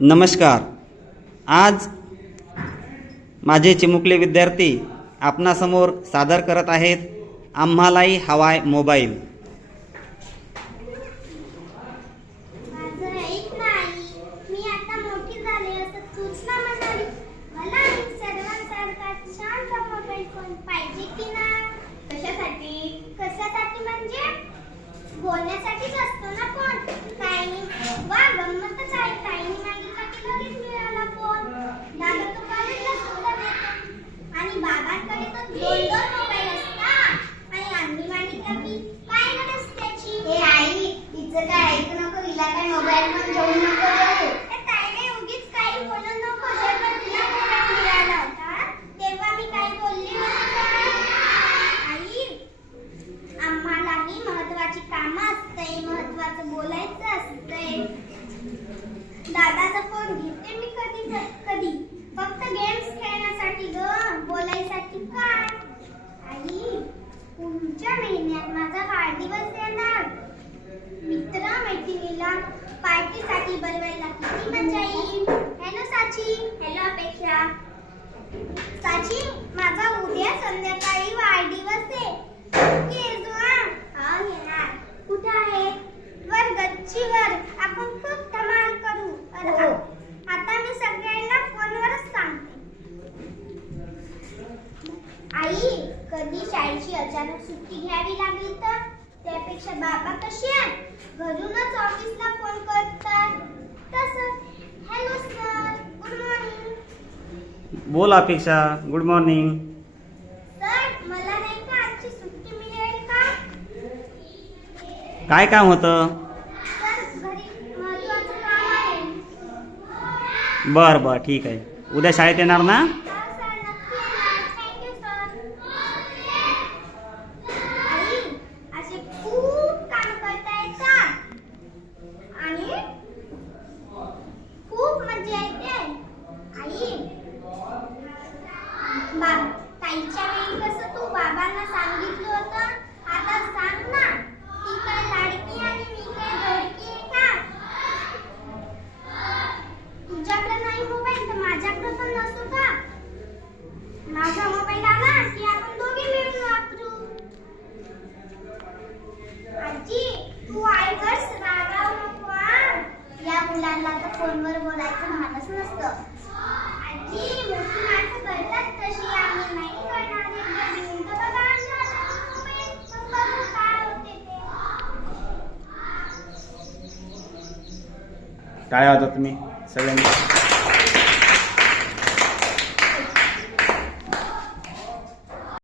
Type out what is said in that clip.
नमस्कार. आज माझे चिमुकले विद्यार्थी आपणासमोर सादर करत आहेत आम्हालाही हवाय मोबाईल. बोलण्यासाठीच असतो ना मी आता मोठी झाले असं तूच ना म्हणाली मला सर्वांसारखा छानसा मोबाईल फोन पाहिजे की ना कशासाठी कशासाठी म्हणजे बोलण्यासाठीच असतो ना फोन काही वा गंमतच आहे काहींनी मागितला की लगेच मिळाला फोन दादा तो कॉलेजला सुद्धा देतो आणि बाबांकडे तर दोन दोन मोबाईल असतात आणि आम्ही मागितला की काय आई तिचं काय ऐकू नको हिला काय मोबाईल पण घेऊ नको. महिन्यात माझा वाढदिवस येणार. मित्र मैत्रिणीला पार्टीसाठी बोलवायला किती मजा येईल. हॅलो साची. हॅलो अपेक्षा. साची माझा उद्या संध्याकाळी वाढदिवस आहे. हा? हा, येणार. कुठं आहे? वर. गच्चीवर आपण खूप धमाल करू. अचानक सुट्टी घ्यावी लागली तर त्यापेक्षा बाबा कसे आहेत? घरूनच ऑफिसला फोन करतात. तसं हॅलो सर गुड मॉर्निंग बोल अपेक्षा. गुड मॉर्निंग सर मला नाही का आजची सुट्टी मिळेल का? काय काम होतं? आहे. बरं बरं. ठीक आहे. उद्या शाळेत येणार ना हा, सर नक्की येणार थँक्यू सर आई असे खूप काम करता येतात आणि खूप मजा येते आई बा ताईच्या वेळी कसं तू बाबांना सांगितलं होतं? आता सांग ना. ती काय लाडकी आणि मी काय धडकी आहे का? तुझ्याकडे नाही मोबाईल तर माझ्याकडे पण नसतो का? माझा मोबाईल आला की आपण दोघे मिळून वापरू. आजी तू आईवरच रागाव नको या मुलांना तर फोनवर बोलायचं भानच नसतं. आजी मोठी माणसं करतात तशी आम्ही नाही करणार एकदा घेऊन तर बघा आणला मोबाईल मग बघू काय होते ते टाळ्या होता तुम्ही? सगळ्यांनी?